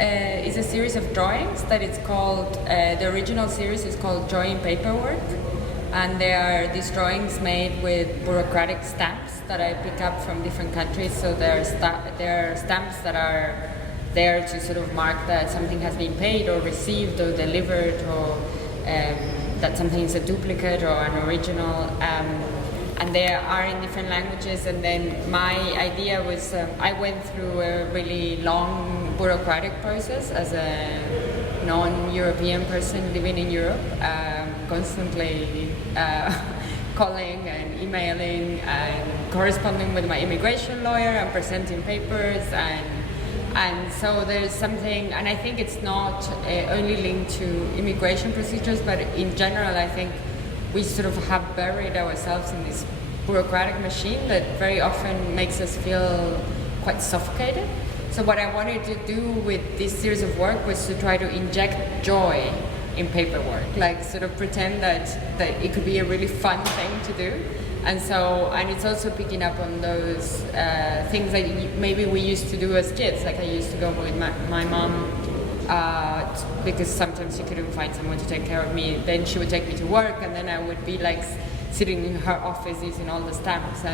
is a series of drawings that it's called, the original series is called Drawing Paperwork. And they are these drawings made with bureaucratic stamps that I pick up from different countries. So they're stamps that are there to sort of mark that something has been paid or received or delivered, or that something is a duplicate or an original. And they are in different languages. And then my idea was, I went through a really long bureaucratic process as a non-European person living in Europe, constantly calling and emailing and corresponding with my immigration lawyer and presenting papers, and so there's something, and I think it's not only linked to immigration procedures, but in general I think we sort of have buried ourselves in this bureaucratic machine that very often makes us feel quite suffocated. So what I wanted to do with this series of work was to try to inject joy in paperwork, like sort of pretend that it could be a really fun thing to do. And it's also picking up on those things that maybe we used to do as kids. Like I used to go with my mom because sometimes she couldn't find someone to take care of me. Then she would take me to work, and then I would be like sitting in her office using all the stamps.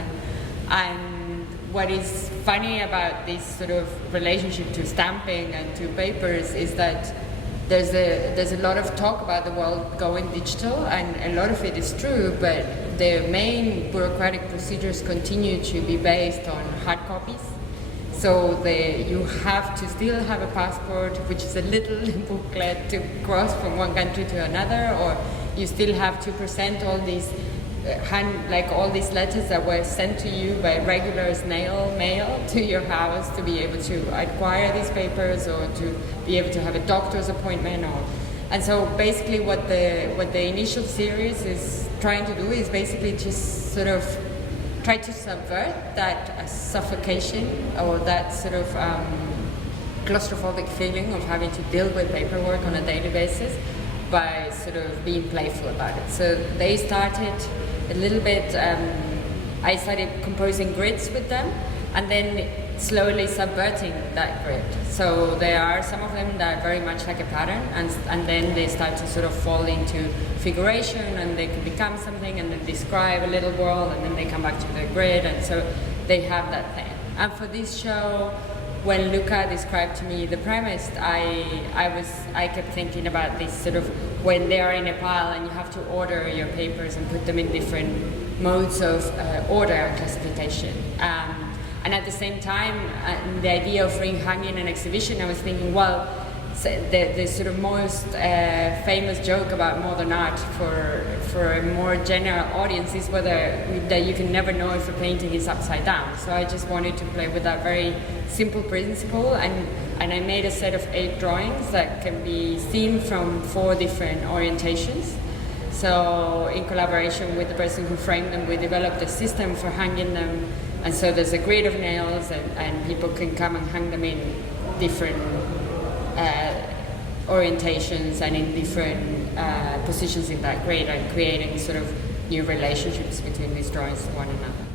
And what is funny about this sort of relationship to stamping and to papers is that there's a lot of talk about the world going digital, and a lot of it is true, but the main bureaucratic procedures continue to be based on hard copies. So you have to still have a passport, which is a little booklet to cross from one country to another, or you still have to present all these all these letters that were sent to you by regular snail mail to your house to be able to acquire these papers, or to be able to have a doctor's appointment. And so basically what the initial series is trying to do is basically just sort of try to subvert that suffocation or that sort of claustrophobic feeling of having to deal with paperwork on a daily basis by sort of being playful about it. So they started a little bit, I started composing grids with them, and then slowly subverting that grid. So there are some of them that are very much like a pattern, and then they start to sort of fall into figuration, and they can become something, and then describe a little world, and then they come back to the grid, and so they have that thing. And for this show, when Luca described to me the premise, I kept thinking about this sort of when they are in a pile and you have to order your papers and put them in different modes of order and classification. And at the same time, the idea of hanging an exhibition, I was thinking, well, the sort of most famous joke about modern art for a more general audience is that you can never know if a painting is upside down. So I just wanted to play with that very simple principle, and I made a set of 8 drawings that can be seen from 4 different orientations. So in collaboration with the person who framed them, we developed a system for hanging them, and so there's a grid of nails, and people can come and hang them in different orientations and in different positions in that grid, and creating sort of new relationships between these drawings to one another.